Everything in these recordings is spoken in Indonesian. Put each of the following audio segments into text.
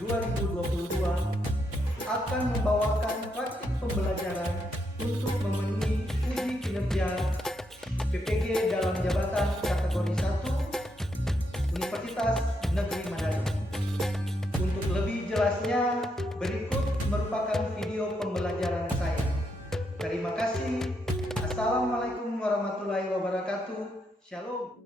2022 akan membawakan praktik pembelajaran untuk memenuhi uji kinerja PPG dalam jabatan kategori 1 Universitas Negeri Manado. Untuk lebih jelasnya, berikut merupakan video pembelajaran saya. Terima kasih. Assalamualaikum warahmatullahi wabarakatuh. Shalom.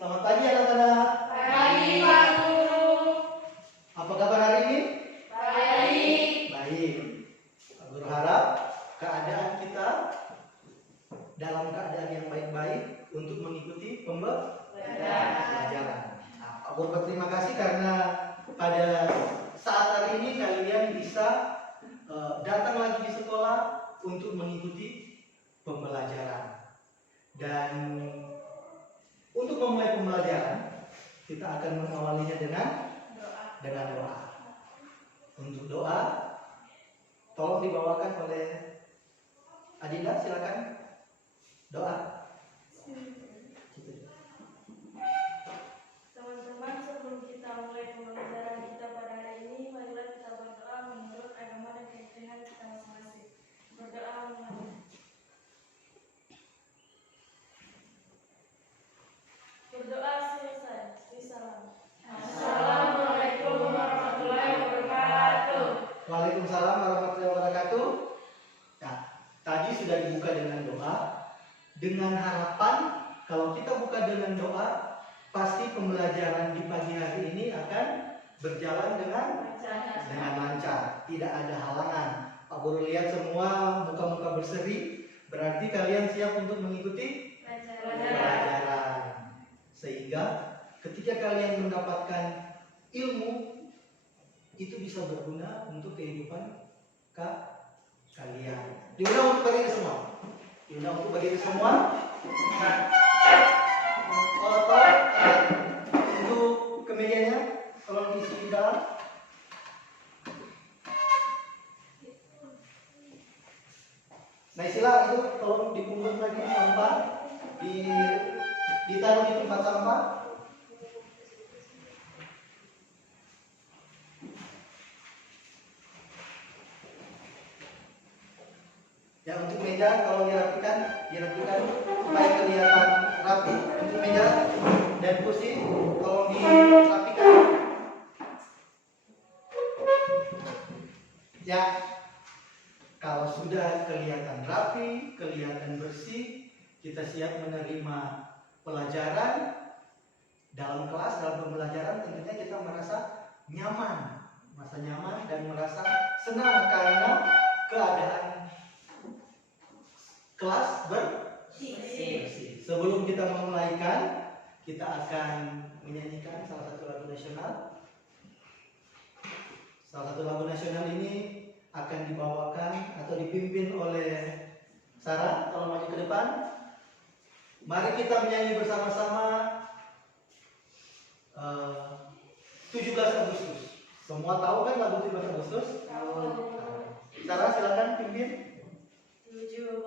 Selamat pagi anak-anak. Pagi Pak Guru. Apa kabar hari ini? Baik. Baik. Pak Guru harap keadaan kita dalam keadaan yang baik-baik untuk mengikuti pembelajaran. Nah, Pak Guru berterima kasih karena pada saat hari ini kalian bisa datang lagi di sekolah untuk mengikuti pembelajaran. Dan untuk memulai pembelajaran, kita akan mengawalinya dengan doa. Untuk doa, tolong dibawakan oleh Adinda, silakan. Doa. Teman-teman, sebelum kita mulai pembelajaran kita pada hari ini, marilah kita berdoa menurut agama dan keyakinan kita masing-masing. Berdoa mengenai berdoa selesai. Salam. Assalamualaikum warahmatullahi wabarakatuh. Waalaikumsalam warahmatullahi wabarakatuh. Nah, tadi sudah dibuka dengan doa, dengan harapan kalau kita buka dengan doa, pasti pembelajaran di pagi hari ini akan berjalan dengan lancar, tidak ada halangan. Pak Guru lihat semua muka-muka berseri, berarti kalian siap untuk mengikuti pembelajaran. Sehingga ketika kalian mendapatkan ilmu, itu bisa berguna untuk kehidupan kalian. Diundang untuk berdiri semua. Diundang untuk berdiri semua. Untuk kemejanya, tolong diisi di dalam. Nah, istilah itu tolong dipungut lagi sampah, ditaruh di tempat sampah. Ya, untuk meja kalau dirapikan supaya kelihatan rapi. Untuk meja dan kursi tolong dirapikan. Ya, kalau sudah kelihatan rapi, kelihatan bersih, kita siap menerima pelajaran. Dalam kelas, dalam pembelajaran tentunya kita merasa nyaman, dan merasa senang karena keadaan kelas bersih. Sebelum kita memulaikan, kita akan menyanyikan salah satu lagu nasional. Salah satu lagu nasional ini akan dibawakan atau dipimpin oleh Sarah. Tolong maju ke depan. Mari kita menyanyi bersama-sama 17 Agustus. Semua tahu kan lagu 17 Agustus? Tahu. Sarah silakan pimpin. 17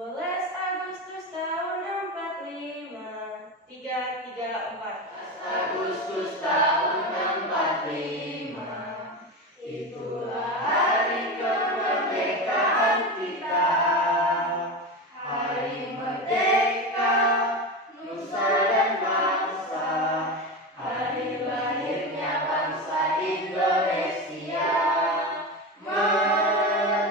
Agustus tahun 45 334 Agustus tahun 45, itulah hari kemerdekaan kita. Hari merdeka, nusa dan bangsa, hari lahirnya bangsa Indonesia. Merdeka.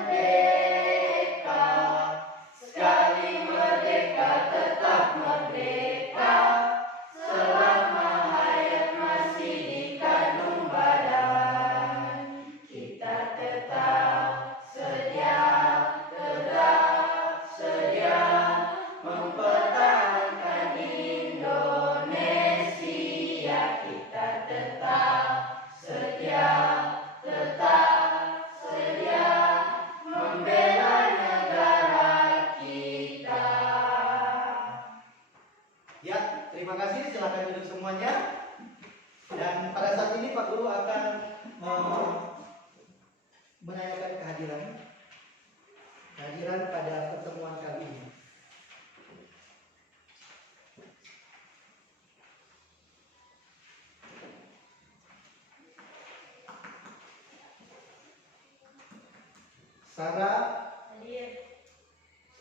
Sarah, Hadir.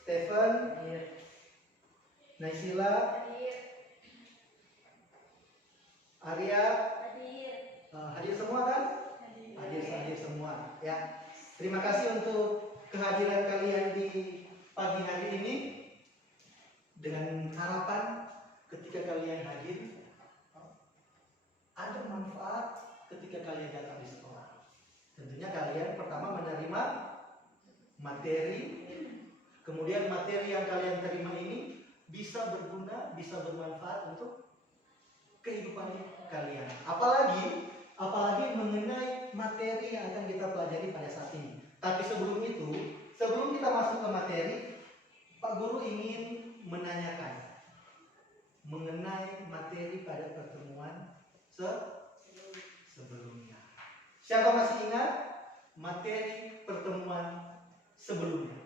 Stephen, Naisila, Hadir. Arya, Hadir. hadir semua kan? Hadir semua ya. Terima kasih untuk kehadiran kalian di pagi hari ini. Dengan harapan ketika kalian hadir ada manfaat ketika kalian datang di sekolah. Tentunya kalian pertama menerima materi, kemudian materi yang kalian terima ini bisa berguna, bisa bermanfaat untuk kehidupan kalian. Apalagi mengenai materi yang akan kita pelajari pada saat ini. Tapi sebelum itu, sebelum kita masuk ke materi, Pak Guru ingin menanyakan mengenai materi pada pertemuan sebelumnya. Siapa masih ingat materi pertemuan sebelumnya?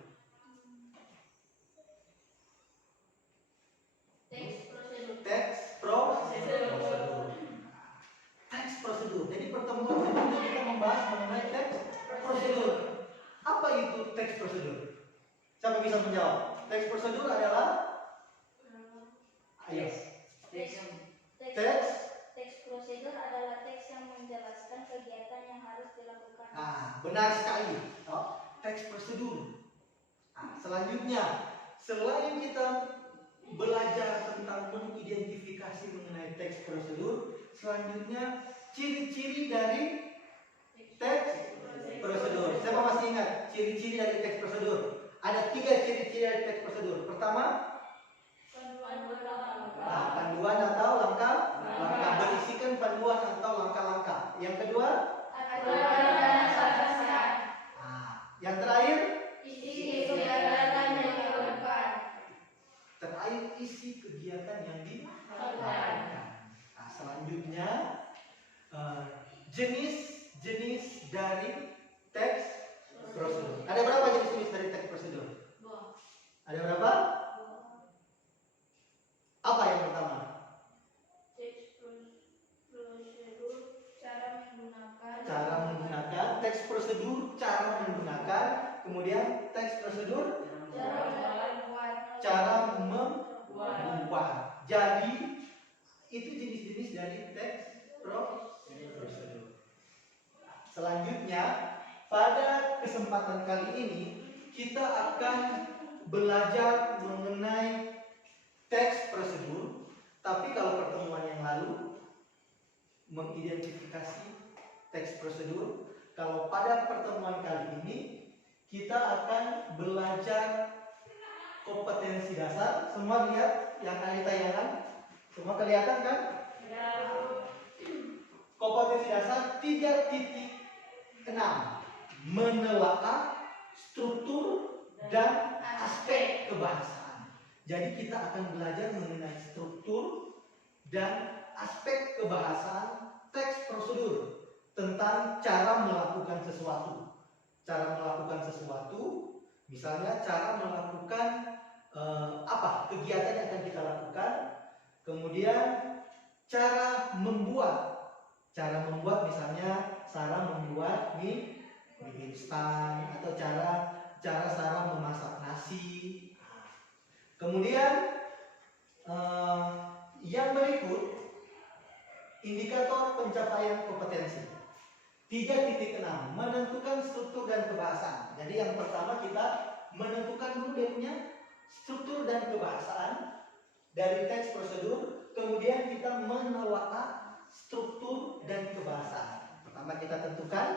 Teks prosedur. Teks prosedur. Teks prosedur. Jadi pertemuan sebelumnya kita membahas mengenai teks prosedur. Apa itu teks prosedur? Siapa bisa menjawab? Teks prosedur adalah ayo. Teks prosedur adalah teks yang menjelaskan kegiatan yang harus dilakukan. Benar sekali. Teks prosedur. Selanjutnya, selain kita belajar tentang mengidentifikasi mengenai teks prosedur, selanjutnya ciri-ciri dari teks prosedur. Siapa masih ingat ciri-ciri dari teks prosedur? Ada 3 ciri-ciri dari teks prosedur. Pertama, panduan atau langkah berisikan panduan atau langkah-langkah. Yang kedua, yang terakhir, Isi kegiatan yang dilakukan. terakhir isi kegiatan yang dilakukan. Selanjutnya jenis-jenis dari teks prosedur. Ada berapa jenis-jenis dari teks prosedur? Ada berapa? Apa yang pertama? Teks prosedur, Cara menggunakan teks prosedur, cara menggunakan, kemudian teks prosedur, cara membuat. Jadi itu jenis-jenis dari teks prosedur. Selanjutnya, pada kesempatan kali ini kita akan belajar mengenai teks prosedur. Tapi kalau pertemuan yang lalu mengidentifikasi teks prosedur, kalau pada pertemuan kali ini kita akan belajar kompetensi dasar. Semua lihat yang ada di tayangan? Semua kelihatan kan? Kompetensi dasar 3.6, menelaah struktur dan aspek kebahasaan. Jadi kita akan belajar mengenai struktur dan aspek kebahasaan teks prosedur, tentang cara melakukan sesuatu. Cara melakukan sesuatu, misalnya cara melakukan kegiatan yang akan kita lakukan. Kemudian cara membuat. Cara membuat, misalnya Sarah membuat mie instan, atau cara Sarah memasak nasi. Kemudian yang berikut, indikator pencapaian kompetensi 3.6, menentukan struktur dan kebahasaan. Jadi yang pertama kita menentukan dulu dia punya struktur dan kebahasaan dari teks prosedur. Kemudian kita menelaah struktur dan kebahasaan. Pertama kita tentukan,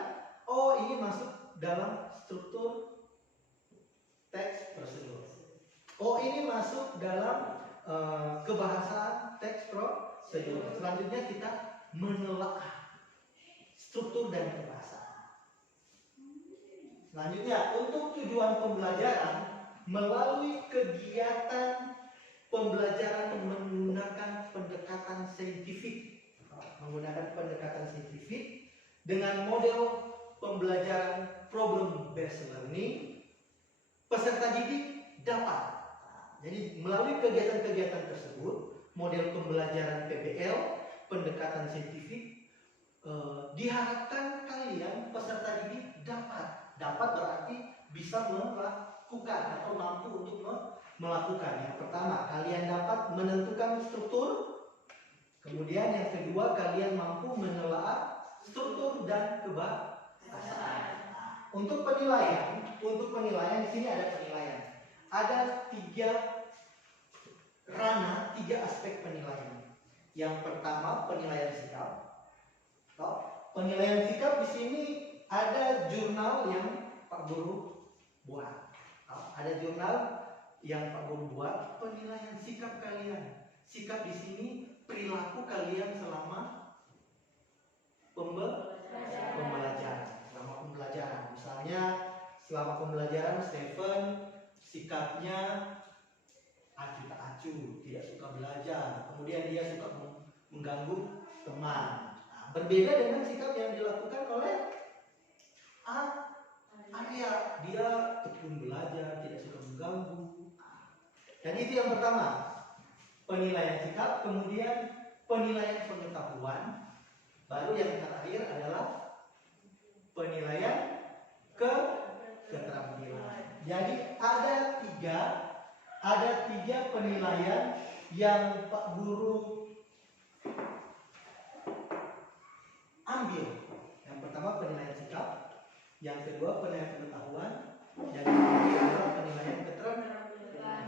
oh ini masuk dalam struktur teks prosedur. Oh ini masuk dalam kebahasaan teks prosedur. Selanjutnya kita menelaah struktur dan kebahasaan. Selanjutnya, untuk tujuan pembelajaran melalui kegiatan pembelajaran menggunakan pendekatan saintifik. Dengan model pembelajaran problem based learning, peserta didik dapat. Jadi melalui kegiatan-kegiatan tersebut, model pembelajaran PBL, pendekatan saintifik, diharapkan kalian peserta didik dapat berarti bisa melakukan atau mampu untuk melakukan. Yang pertama, kalian dapat menentukan struktur. Kemudian yang kedua, kalian mampu menelaah struktur dan kebahasan. Untuk penilaian di sini ada penilaian. Ada 3 ranah, 3 aspek penilaian. Yang pertama, penilaian sikap. Penilaian sikap di sini ada jurnal yang Pak Guru buat. Ada jurnal yang Pak Guru buat penilaian sikap kalian. Sikap di sini perilaku kalian selama pembelajaran. Selama pembelajaran, misalnya selama pembelajaran Stephen sikapnya acuh tak acuh, tidak suka belajar. Kemudian dia suka mengganggu teman. Berbeda dengan sikap yang dilakukan oleh Arya. Dia tekun belajar, tidak suka mengganggu. Dan itu yang pertama, penilaian sikap. Kemudian penilaian pengetahuan. Baru yang terakhir adalah penilaian keterampilan. Jadi ada tiga penilaian yang Pak Guru ambil. Yang pertama penilaian sikap, yang kedua penilaian pengetahuan, yang ketiga adalah penilaian keterampilan.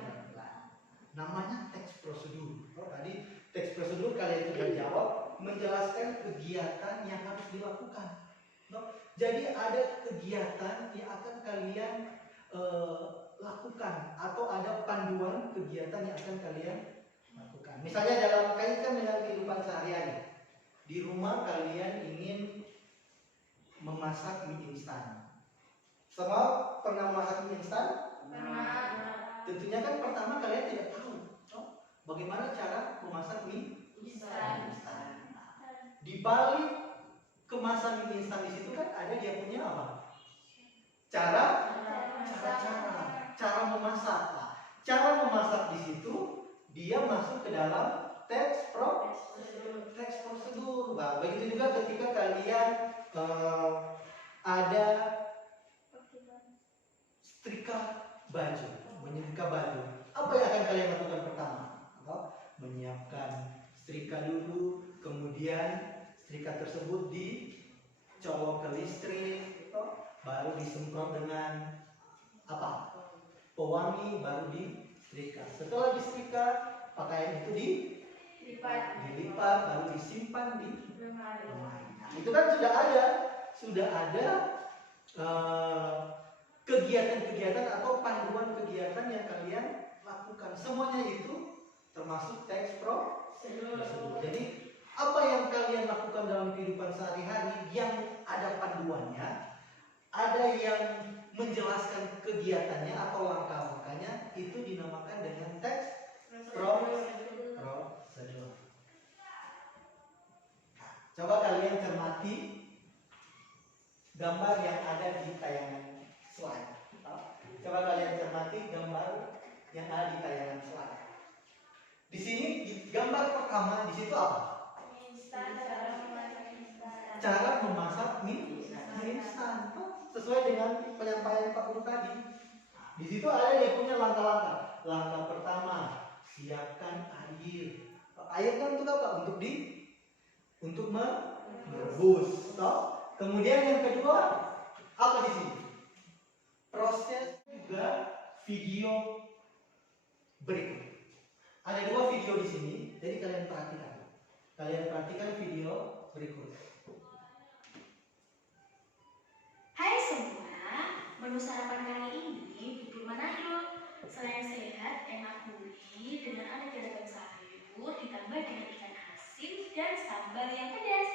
Namanya teks prosedur. Tadi teks prosedur kalian sudah jawab, menjelaskan kegiatan yang harus dilakukan. Jadi ada kegiatan yang akan kalian lakukan, atau ada panduan kegiatan yang akan kalian lakukan. Misalnya dalam kaitan dengan kehidupan sehari-hari. Di rumah kalian ingin memasak mie instan. Semua pernah masak mie instan? Tentunya kan pertama kalian tidak tahu bagaimana cara memasak mie instan. Di balik kemasan mie instan di situ kan ada dia punya apa? Cara memasak. Cara memasak di situ dia masuk ke dalam teks prosedur. Begitu juga ketika kalian ada setrika baju, menyetrika baju. Apa yang akan kalian lakukan pertama? Menyiapkan setrika dulu, kemudian setrika tersebut dicolok ke listrik, baru disemprot dengan apa? Pewangi, baru disetrika. Setelah disetrika, pakaian itu dilipat, baru disimpan di lemari. Nah, itu kan sudah ada kegiatan-kegiatan atau panduan kegiatan yang kalian lakukan. Semuanya itu termasuk teks prosedur. Jadi apa yang kalian lakukan dalam kehidupan sehari-hari yang ada panduannya, ada yang menjelaskan kegiatannya atau langkah-langkahnya, itu dinamakan dengan teks prosedur. Coba kalian cermati gambar yang ada di tayangan slide. Coba kalian cermati gambar yang ada di tayangan slide. Di sini di gambar pertama di situ apa? Cara memasak mie instan. Sesuai dengan penyampaian Pak Guru tadi. Di situ ada yang punya langkah-langkah. Langkah pertama, siapkan air. Air kan untuk apa? Untuk merebus. Kemudian yang kedua, apa di sini? Proses juga video berikut. Ada 2 video di sini, jadi kalian perhatikan. Video berikut. Hai semua, menu sarapan kali ini bubur Manado. Selain sehat, enak gurih dengan aneka ragam sayur ditambah dengan ikan asin dan sambal yang pedas.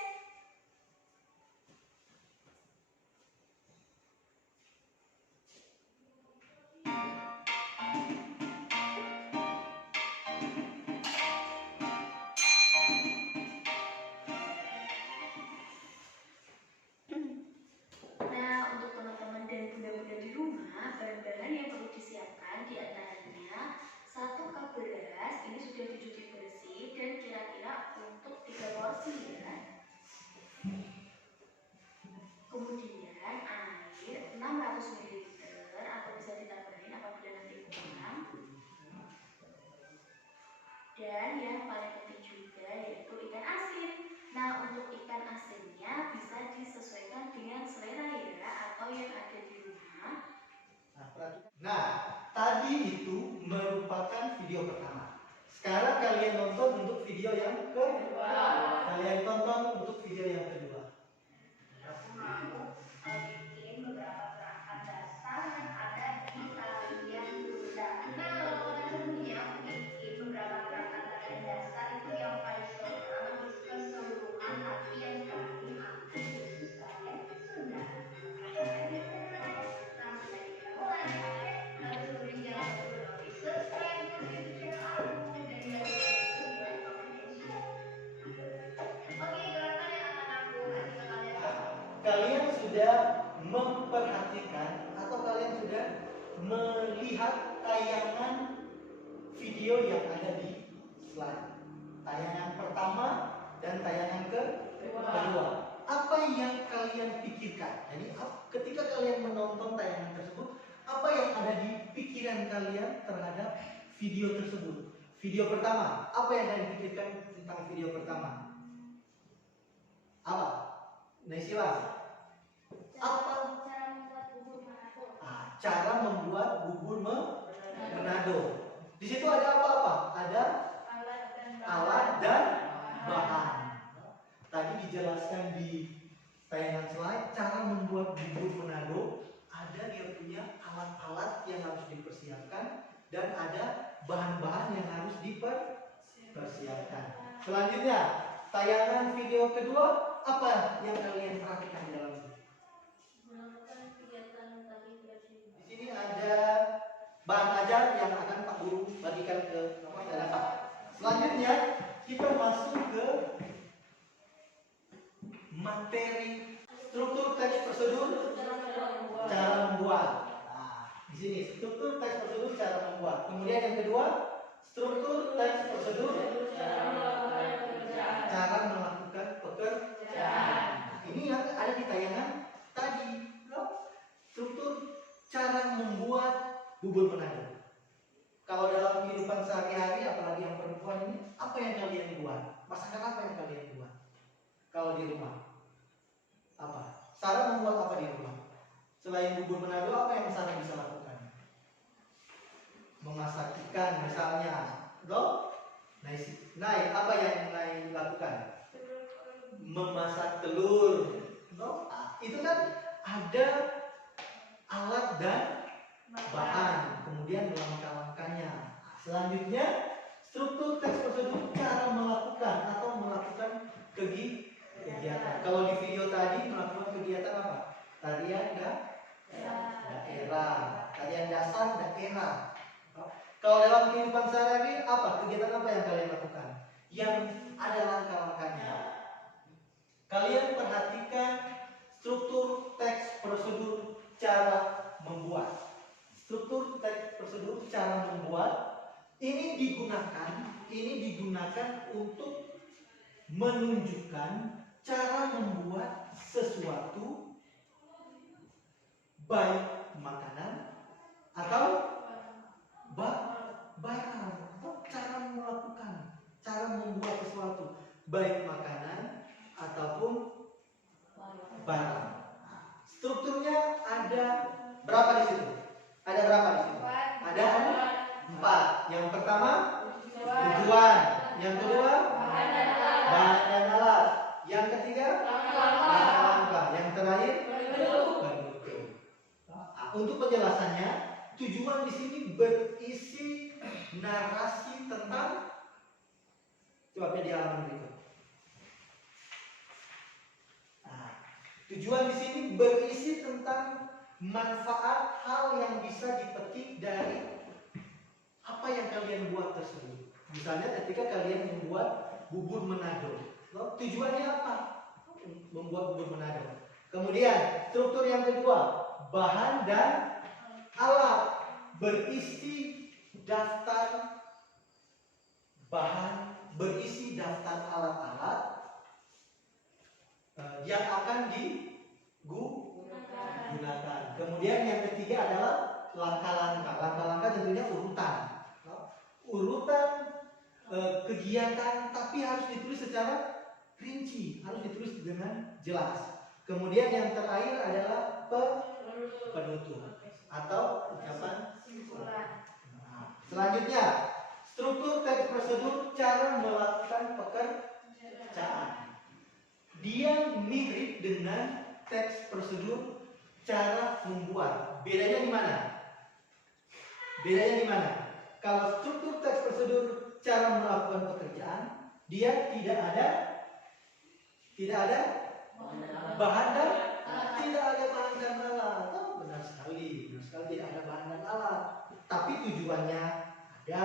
Nah, untuk teman-teman dan bunda-bunda di rumah, Nah, tadi itu merupakan video pertama. Sekarang kalian nonton untuk video yang kedua. Kalian tonton untuk video yang kedua. Aku mau bikin beberapa gerakan dasar yang ada di tarian Sunda. Nah, pada sebelumnya aku bikin beberapa gerakan tarian dasar itu yang tradisional di keseluruhan, tapi yang sekarang ini aku khusus tarian Sunda. Jadi langsung saja kita mulai. Tapi sebelumnya jangan lupa dong di subscribe dulu YouTube channel aku dan jangan lupa juga di like, comment, and share. Oke, gerakan yang akan aku kasih ke kalian sekarang. Kalian sudah memperhatikan atau kalian sudah melihat tayangan video yang ada di slide. Tayangan pertama dan tayangan kedua. Apa yang kalian pikirkan? Jadi ketika kalian menonton tayangan tersebut, apa yang ada di pikiran kalian terhadap video tersebut? Video pertama, apa yang kalian pikirkan tentang video pertama? Apa? Naisila? Apa? Cara membuat bubur Manado. Cara membuat bubur Manado. Di situ ada apa-apa? Ada alat dan bahan. Tadi dijelaskan di tayangan slide cara membuat bubur Manado. Ada dia punya alat-alat yang harus dipersiapkan dan ada bahan-bahan yang harus dipersiapkan. Selanjutnya, tayangan video kedua, apa yang kalian perhatikan di dalam itu? Melakukan kegiatan tari tradisional. Di sini ada bahan ajar yang akan Pak Guru bagikan ke Pak. Selanjutnya kita masuk ke materi struktur teks prosedur cara membuat. Nah, di sini struktur teks prosedur cara membuat. Kemudian yang kedua struktur teks prosedur cara melakukan pekerjaan. Ini yang ada di tayangan tadi. Struktur cara membuat bubur Manado. Kalau dalam kehidupan sehari-hari, apalagi yang perempuan ini, apa yang kalian buat? Masakan apa yang kalian buat? Kalau di rumah, apa? Sarah membuat apa di rumah? Selain bubur Manado, apa yang Sarah bisa lakukan? Memasak ikan misalnya, loh? Naik, apa yang Naik lakukan? Memasak telur, loh? Itu kan ada alat dan bahan, kemudian langkah-langkahnya. Selanjutnya struktur teks prosedur cara melakukan atau melakukan kegiatan. Kalau di video tadi melakukan kegiatan apa? Tarian daerah, tarian dasar daerah. Kalau dalam kehidupan sehari-hari apa? Kegiatan apa yang kalian lakukan? Yang ada langkah-langkahnya. Kalian perhatikan struktur teks prosedur cara membuat. Struktur teks prosedur cara membuat ini digunakan untuk menunjukkan cara membuat sesuatu, baik makanan atau barang, atau cara membuat sesuatu, baik makanan ataupun barang. Strukturnya ada berapa di situ? Ada berapa di situ? Ada 4. Yang pertama tujuan, yang kedua bahan dan alat, yang ketiga langkah-langkah, yang terakhir penutup. Untuk penjelasannya, tujuan di sini berisi narasi tentang, coba di halaman berikut. Tujuan di sini berisi tentang manfaat hal yang bisa dipetik dari apa yang kalian buat tersebut. Misalnya ketika kalian membuat bubur Manado, tujuannya apa? Membuat bubur Manado. Kemudian struktur yang kedua, bahan dan alat, berisi daftar bahan, berisi daftar alat-alat yang akan digunakan. Kemudian yang ketiga adalah langkah-langkah. Langkah-langkah tentunya urutan kegiatan, tapi harus ditulis secara rinci, harus ditulis dengan jelas. Kemudian yang terakhir adalah penutup atau ucapan prosedur cara melakukan pekerjaan. Dia mirip dengan teks prosedur cara membuat. Bedanya di mana? Bedanya di mana? Kalau struktur teks prosedur cara melakukan pekerjaan, dia tidak ada bahan dan tidak ada bahan dan alat. Oh, benar sekali tidak ada bahan dan alat. Tapi tujuannya ada,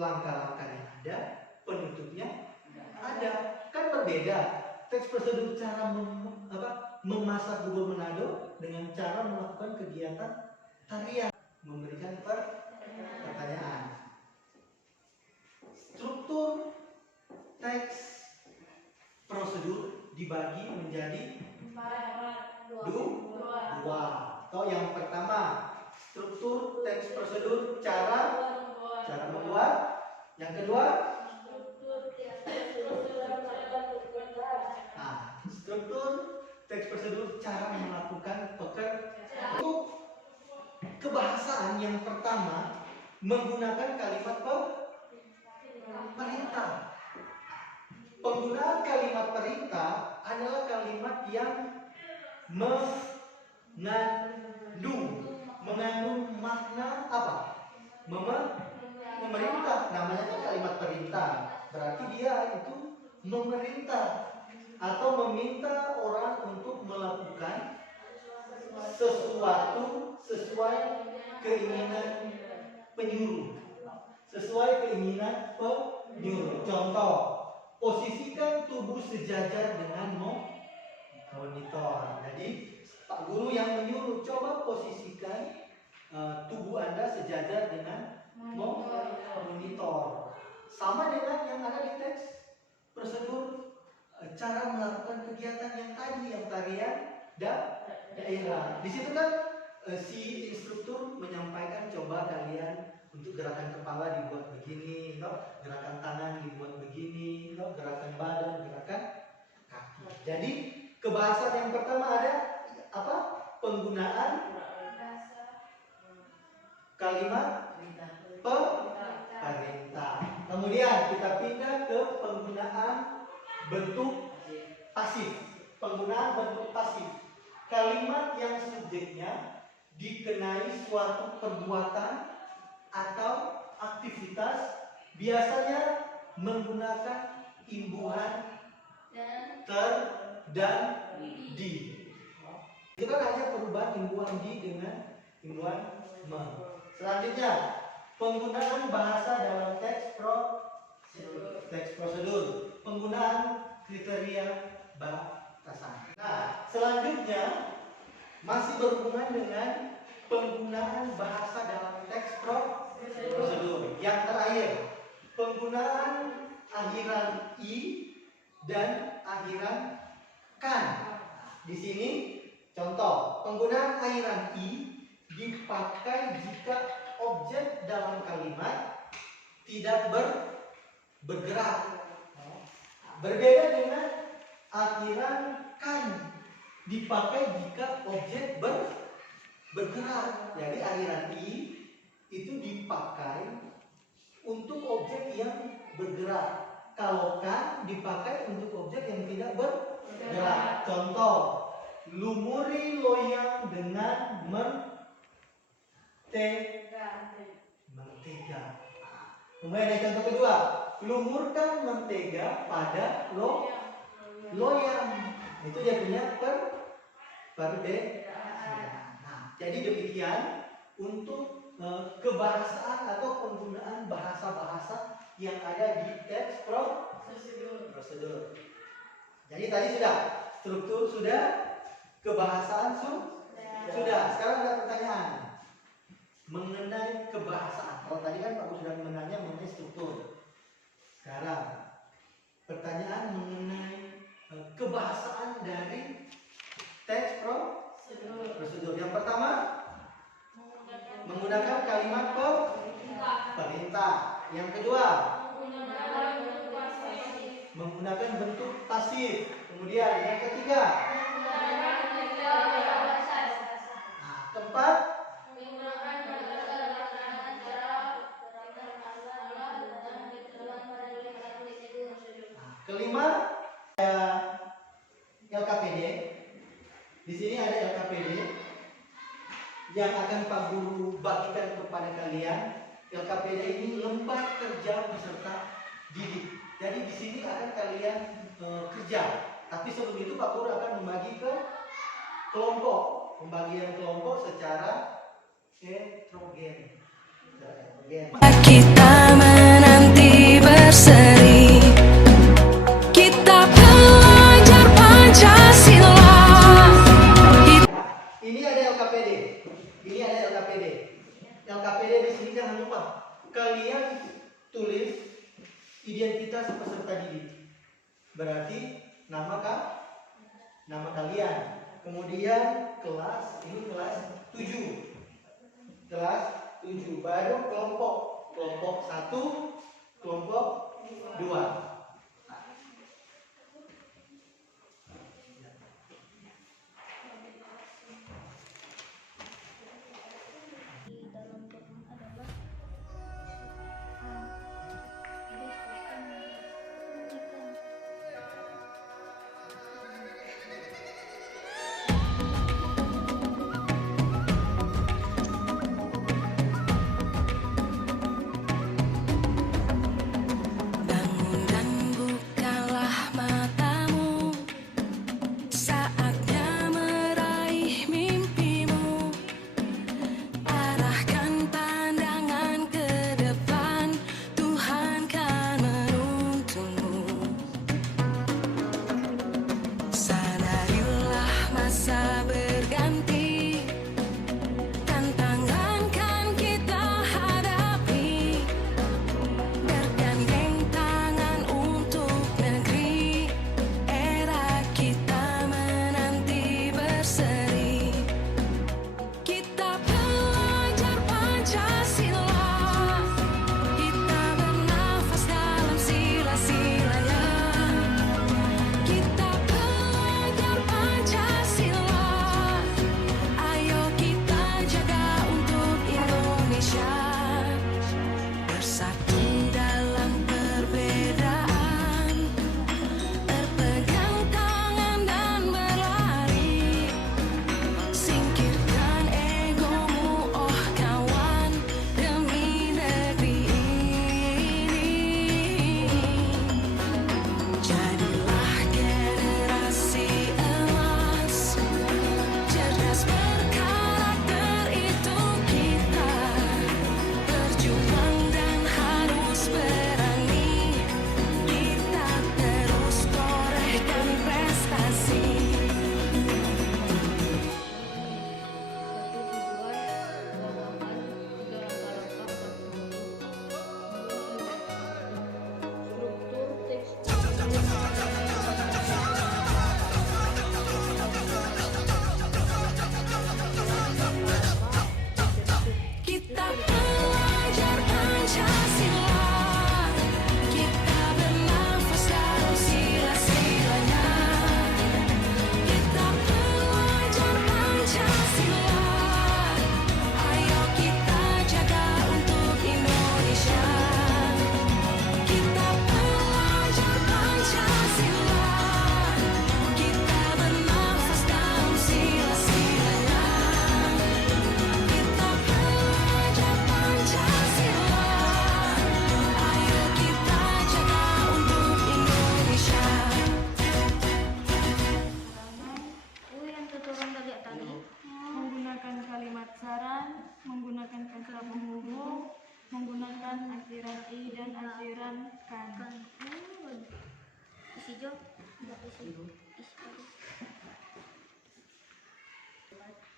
langkah-langkah yang ada, penutupnya ada. Kan berbeda. Teks prosedur cara memasak bubur Manado dengan cara melakukan kegiatan tarian, memberikan pertanyaan. Struktur teks prosedur dibagi menjadi dua. Atau yang pertama, struktur teks prosedur cara membuat. Yang kedua, struktur teks prosedur cara melakukan pekerjaan. Untuk kebahasaan yang pertama menggunakan kalimat perintah. Penggunaan kalimat perintah adalah kalimat yang mengandung makna apa? Memerintah. Namanya kan kalimat perintah. Berarti dia itu memerintah atau meminta orang untuk melakukan sesuatu sesuai keinginan penyuruh. Contoh, posisikan tubuh sejajar dengan monitor. Jadi Pak Guru yang menyuruh, coba posisikan tubuh Anda sejajar dengan monitor. Sama dengan yang ada di teks prosedur cara melakukan kegiatan yang tadi, yang tarian daerah. Di situ kan si instruktur menyampaikan, coba kalian untuk gerakan kepala dibuat begini, gerakan tangan dibuat begini, gerakan badan, gerakan kaki. Jadi kebahasaan yang pertama ada apa? Penggunaan kalimat perintah. Kemudian kita pindah ke penggunaan bentuk pasif. Penggunaan bentuk pasif. Kalimat yang subjeknya dikenai suatu perbuatan atau aktivitas, biasanya menggunakan imbuhan ter dan di. Itu kan hanya perubahan imbuhan di dengan imbuhan me. Selanjutnya, penggunaan bahasa dalam teks prosedur. Penggunaan kriteria batasan. Nah, selanjutnya masih berhubungan dengan penggunaan bahasa dalam teks prosedur. Yang terakhir, penggunaan akhiran i dan akhiran kan. Di sini contoh, penggunaan akhiran i dipakai jika objek dalam kalimat tidak bergerak. Berbeda dengan akhiran kan, dipakai jika objek bergerak. Jadi akhiran i itu dipakai untuk objek yang bergerak. Kalau kan dipakai untuk objek yang tidak bergerak. Contoh, lumuri loyang dengan mentega. Kemudian ada contoh kedua, lumurkan mentega pada loyang. Itu dia punya perbedaan. Nah, jadi demikian untuk kebahasaan atau penggunaan bahasa-bahasa yang ada di teks prosedur. Jadi tadi sudah struktur, sudah kebahasaan sudah. Sekarang ada pertanyaan mengenai kebahasaan. Kalau tadi kan Pak Gus sudah menanya mengenai struktur. Sekarang pertanyaan mengenai kebahasaan dari teks prosedur. Yang pertama, menggunakan kalimat perintah. Yang kedua, menggunakan bentuk pasif. Kemudian yang ketiga, keempat, yang akan Pak Guru bagikan kepada kalian. LKPD ini lembar kerja peserta didik. Jadi di sini akan kalian kerja. Tapi sebelum itu Pak Guru akan membagi ke kelompok. Pembagian kelompok secara heterogen. Kita menanti berseri, kita belajar Pancasila. Ini ada LKPD. Ini ada LKPD. LKPD di sini jangan lupa. Kalian tulis identitas peserta didik. Berarti nama kalian. Kemudian kelas, ini kelas 7. Kelas 7 baru kelompok 1, kelompok 2. dalam Quran adalah Bangun dan bukalah matamu, saatnya meraih mimpimu. Arahkan pandangan ke depan, Tuhan kan menuntunmu. Sadarilah masa berganti, tantangan kan kita hadapi. Bergandeng tangan untuk negeri, era kita menanti berseri. Kita belajar Pancasila, kita bernafas dalam sila-silanya. Kita belajar Pancasila, ayo kita jaga untuk Indonesia. Bersatu dalam perbedaan, berpegang tangan dan berlari. Singkirkan egomu, oh kawan, demi negeri ini. Jadilah generasi emas, cerdas berkarakter itu kita. Berjuang dan harus berani, kita terus torehkan prestasi. struktur teks Kita belajar Pancasila, kita bernafas dalam sila-silanya. Kita belajar Pancasila, ayo kita jaga untuk Indonesia. Kita belajar Pancasila, kita bernafas dalam sila-silanya. Kita belajar Pancasila, ayo kita jaga untuk Indonesia. yang terturun dari tadi Menggunakan kalimat saran, menggunakan kata penghubung, menggunakan akhiran i dan akhiran kan. isi hijau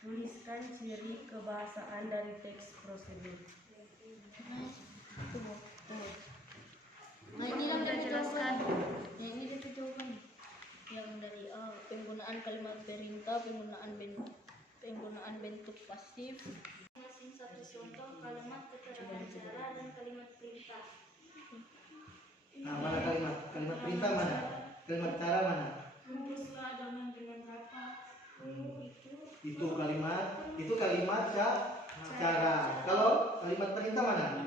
Tuliskan ciri kebahasaan dari teks prosedur. nah ini yang Sudah dari jelaskan. yang ini dari jawaban yang dari penggunaan kalimat perintah, penggunaan bentuk pasif. Masing satu contoh kalimat keterangan cara dan kalimat perintah. Nah, mana kalimat perintah mana? Kalimat cara mana? Rumuslah adonan dengan rapat. Itu kalimat cara. Kalau kalimat perintah mana?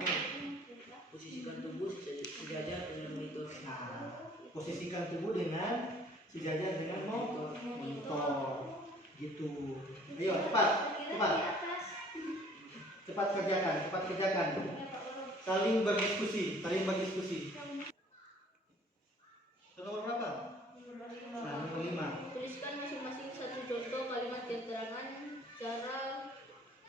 Posisikan tubuh sejajar dengan monitor. Nah, posisikan tubuh dengan sejajar dengan monitor. Gitu. Ayo cepat. Cepat kerjakan, cepat kerjakan. Saling berdiskusi, saling berdiskusi. Nomor berapa? Nah, nomor 5. Tuliskan masing-masing satu contoh kalimat keterangan, cara,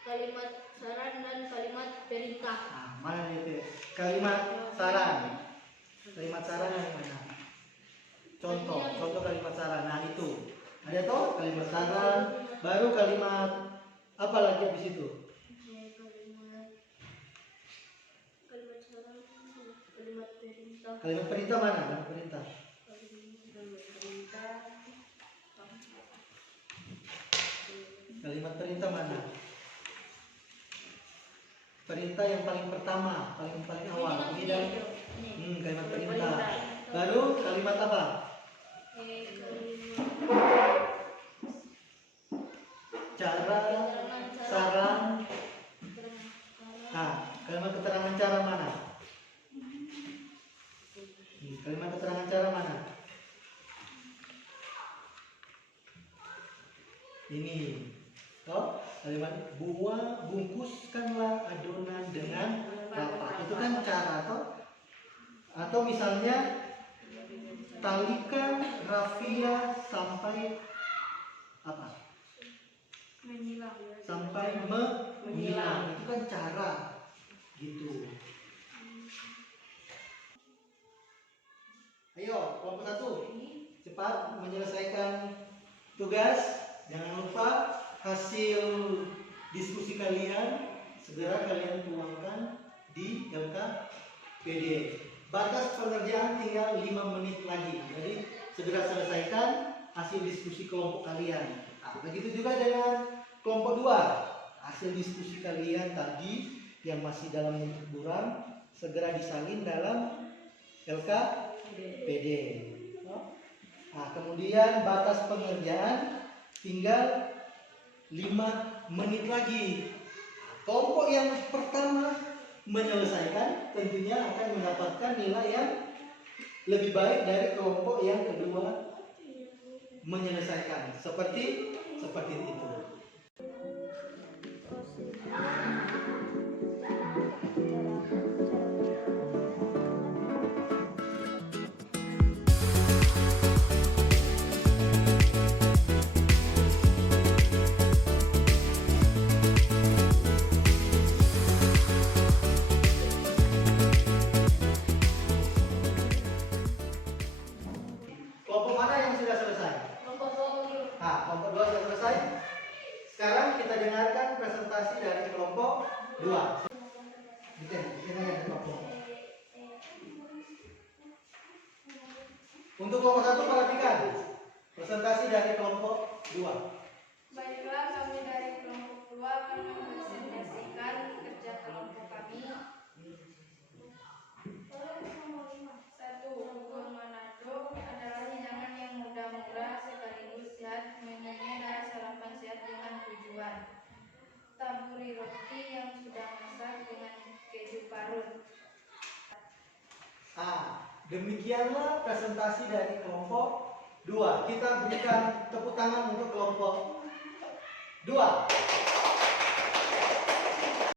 kalimat saran, dan kalimat perintah. Nah, mana itu? Kalimat saran. Kalimat saran yang mana? Contoh kalimat saran. Nah, itu. Ada toh kalimat saran, baru kalimat apa lagi habis itu? Kalimat saran, kalimat perintah. Kalimat perintah mana? Kalimat perintah. Kalimat perintah mana? Perintah yang paling pertama, paling awal. Ini dan kalimat perintah. Baru kalimat apa? Cara, saran. Nah, kalimat keterangan cara mana? Kalimat keterangan cara mana? Ini. Oh, kalimat bungkuskanlah adonan dengan rata. Itu kan cara toh? Atau misalnya talikan rafia sampai apa? Sampai menghilang. Itu kan cara. Gitu. Ayo, kelompok 1. Cepat menyelesaikan tugas. Jangan lupa hasil diskusi kalian segera kalian tuangkan di LKPD. Batas pengerjaan tinggal 5 menit lagi. Jadi segera selesaikan hasil diskusi kelompok kalian. Nah, begitu juga dengan kelompok 2. Hasil diskusi kalian tadi yang masih dalam bentuk buram segera disalin dalam LKPD. Nah, kemudian batas pengerjaan tinggal 5 menit lagi. Kelompok yang pertama menyelesaikan tentunya akan mendapatkan nilai yang lebih baik dari kelompok yang kedua menyelesaikan. Seperti itu. Kelompok mana yang sudah selesai? Kelompok 2 dulu. Nah, kelompok 2 sudah selesai. Sekarang kita dengarkan presentasi dari kelompok 2. Bikin aja kelompok. Untuk kelompok 1 perhatikan presentasi dari kelompok 2. Baiklah, kami dari kelompok 2 akan mempresentasikan kerja kelompok kami. 1. Bubur Manado adalah hidangan yang mudah-murah sekaligus sehat. Menunya adalah sarapan sehat dengan tujuan. Taburi roti yang sudah masak dengan keju parut. Demikianlah presentasi dari kelompok 2. Kita berikan tepuk tangan untuk kelompok 2.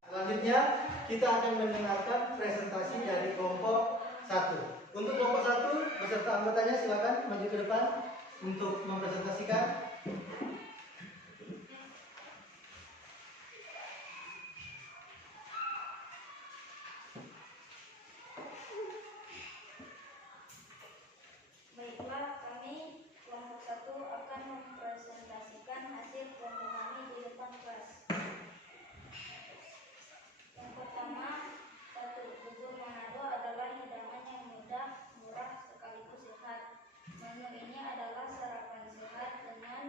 Selanjutnya kita akan mendengarkan presentasi dari kelompok 1. Untuk kelompok 1 beserta anggotanya silakan maju ke depan untuk mempresentasikan. Baiklah, kami kelompok 1 akan mempresentasikan hasil kelompok kami di depan kelas. Yang pertama, 1. Bubur Manado adalah hidangan yang mudah, murah, sekaligus sehat. Menu ini adalah sarapan sehat dengan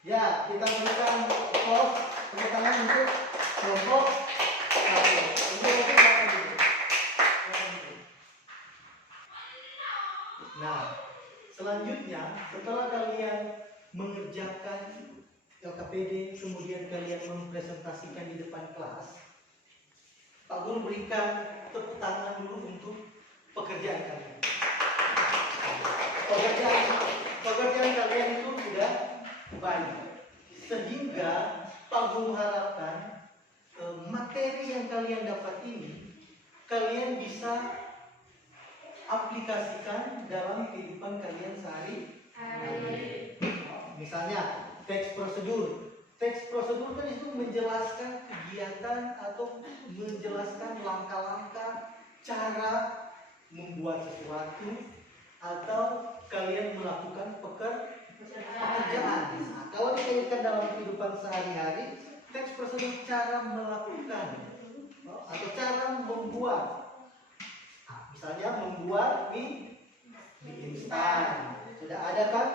Ya, kita berikan applause tepuk tangan untuk kelompok 1. Untuk kelompok silakan duduk. Silakan duduk. Nah, selanjutnya setelah kalian mengerjakan LKPD, kemudian kalian mempresentasikan di depan kelas, Pak Guru berikan tepuk tangan dulu untuk pekerjaan kalian. Pekerjaan kalian itu sudah baik, sehingga Pak Guru harapkan materi yang kalian dapat ini kalian bisa aplikasikan dalam kehidupan kalian sehari-hari. Misalnya teks prosedur. Teks prosedur kan itu menjelaskan kegiatan atau menjelaskan langkah-langkah cara membuat sesuatu atau kalian melakukan pekerjaan. Nah, kalau dikaitkan dalam kehidupan sehari-hari, teks prosedur cara melakukan atau cara membuat. Nah, misalnya membuat mie instan. Sudah ada kan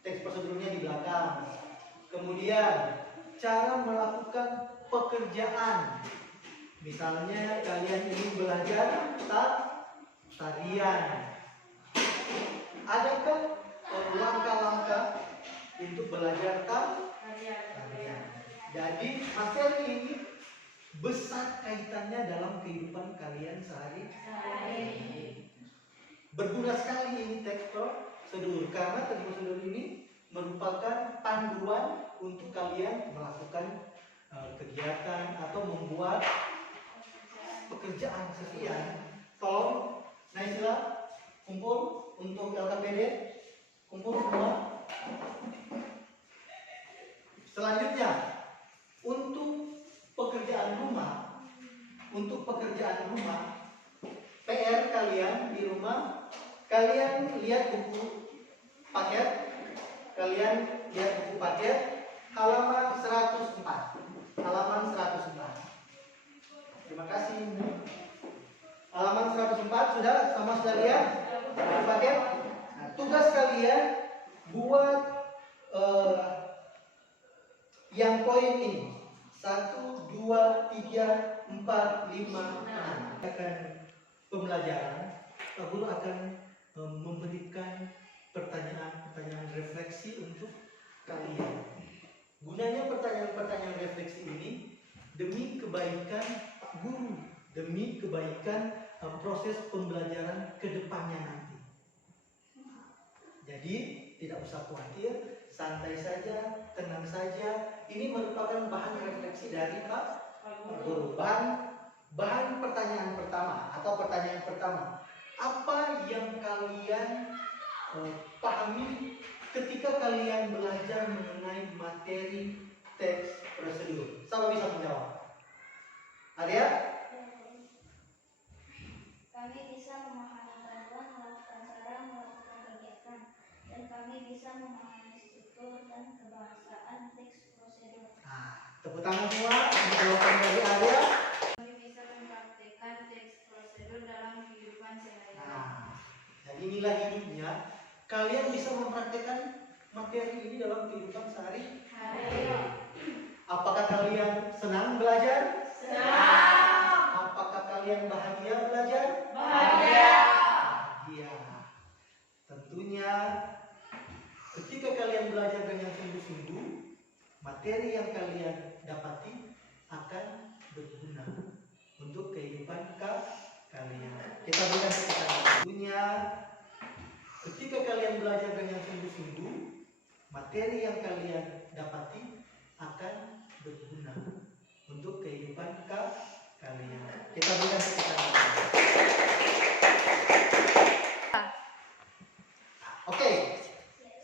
teks prosedurnya di belakang. Kemudian cara melakukan pekerjaan. Misalnya kalian ingin belajar tarian. Adakah langkah-langkah untuk belajar tarian? Jadi materi ini besar kaitannya dalam kehidupan kalian sehari-hari. Berguna sekali ini teks prosedur karena teks prosedur ini merupakan panduan untuk kalian melakukan kegiatan atau membuat pekerjaan sekian. Tolong Naisila kumpul untuk LKPD, kumpul semua. Selanjutnya untuk pekerjaan rumah, PR kalian di rumah, kalian lihat buku paket. Kalian lihat buku paket halaman 104. Halaman 104. Terima kasih. Halaman 104 sudah lihat buku paket. Nah, tugas kalian buat yang poin ini 1, 2, 3, 4, 5, 6. Akan pembelajaran, Pak Guru akan memberikan pertanyaan refleksi untuk kalian. Gunanya pertanyaan refleksi ini demi kebaikan Pak Guru, demi kebaikan proses pembelajaran ke depannya nanti. Jadi tidak usah khawatir, santai saja, tenang saja. Ini merupakan bahan refleksi dari Pak Guru. Bahan pertanyaan pertama atau pertanyaan pertama. Apa yang kalian pahami ketika kalian belajar mengenai materi teks prosedur? Siapa bisa menjawab? Arya? Kami bisa memahami panduan, melakukan cara, melakukan kegiatan, dan kami bisa memahami struktur dan kebahasaan teks prosedur. Nah, tepuk tangan semua untuk jawaban dari Arya. Kami bisa mempraktikkan teks prosedur dalam kehidupan sehari-hari. Nah, jadi inilah hidupnya. Kalian bisa mempraktikkan materi ini dalam kehidupan sehari-hari. Apakah kalian senang belajar? Senang. Apakah kalian bahagia belajar? Bahagia. Tentunya ketika kalian belajar dengan sungguh-sungguh, materi yang kalian dapati akan berguna untuk kehidupan kalian. Kita berikan tepuk tangan. Tentunya ketika kalian belajar dengan sungguh-sungguh, materi yang kalian dapati akan berguna untuk kehidupan kalian. Kita berikan tepuk tangan. Oke,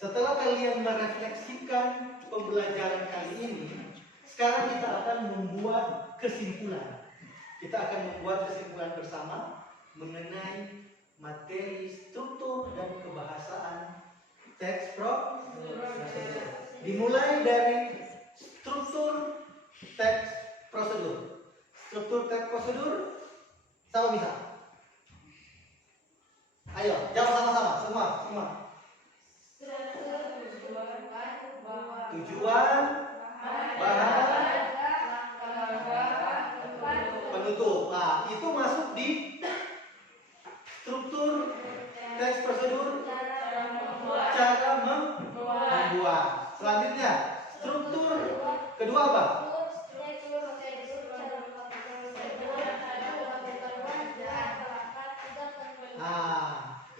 setelah kalian merefleksikan pembelajaran kali ini, sekarang kita akan membuat kesimpulan. Kita akan membuat kesimpulan bersama mengenai materi struktur dan kebahasaan teks prosedur. Dimulai dari struktur teks prosedur. Struktur teks prosedur, siapa bisa? Ayo, jawab sama-sama, semua. Tujuan masuk di struktur teks prosedur cara membuat. Selanjutnya, struktur kedua apa?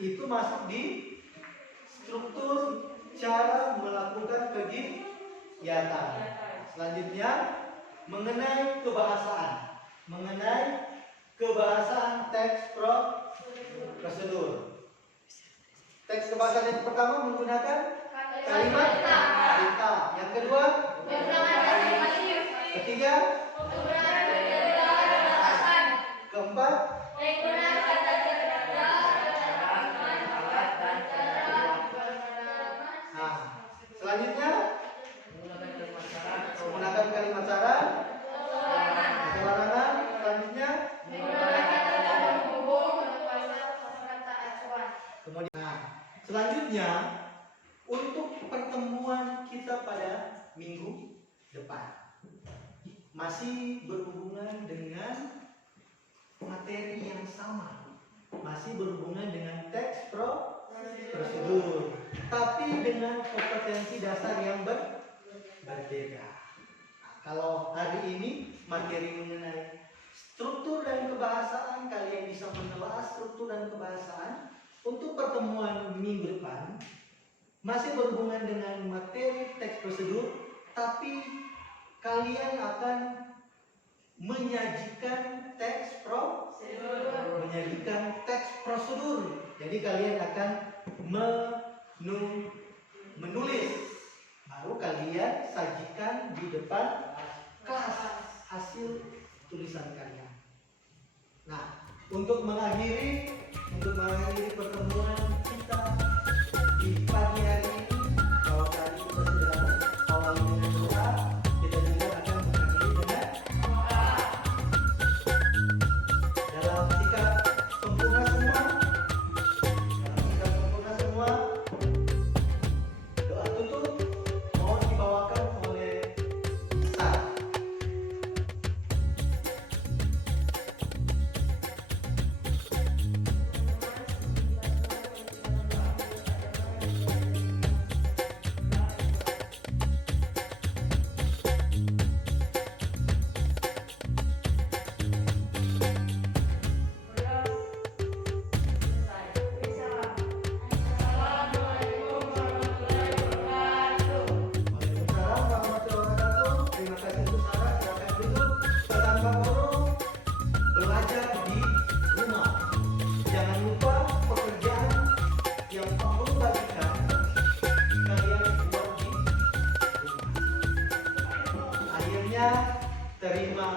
Itu masuk di struktur cara melakukan kegiatan. Selanjutnya, mengenai kebahasaan teks prosedur. Teks kebahasaan yang pertama menggunakan kalimat kita. Yang kedua, ketiga, keempat, selanjutnya menggunakan kalimat syarat, larangan, selanjutnya kemudian selanjutnya untuk pertemuan kita pada minggu depan masih berhubungan dengan materi yang sama, masih berhubungan dengan teks prosedur, tapi dengan kompetensi dasar yang berbeda. Kalau hari ini materi mengenai struktur dan kebahasaan, kalian bisa menelaah struktur dan kebahasaan. Untuk pertemuan minggu depan masih berhubungan dengan materi teks prosedur, tapi kalian akan menyajikan teks prosedur. Jadi kalian akan menulis, baru kalian sajikan di depan kelas hasil tulisan kalian. Nah, untuk mengakhiri pertemuan kita di pagi hari ini, kalau tadi kita sudah awali dengan doa, kita juga akan mengakhiri dengan doa. Dalam sikap sempurna semua, doa tutup mohon dibawakan oleh Ustaz. Waalaikumsalam warahmatullahi wabarakatuh. Terima kasih untuk Sarah. Silakan duduk. Tanpa guru, belajar di rumah. Jangan lupa pekerjaan yang Pak Guru bagikan kalian buat di rumah. Akhirnya terima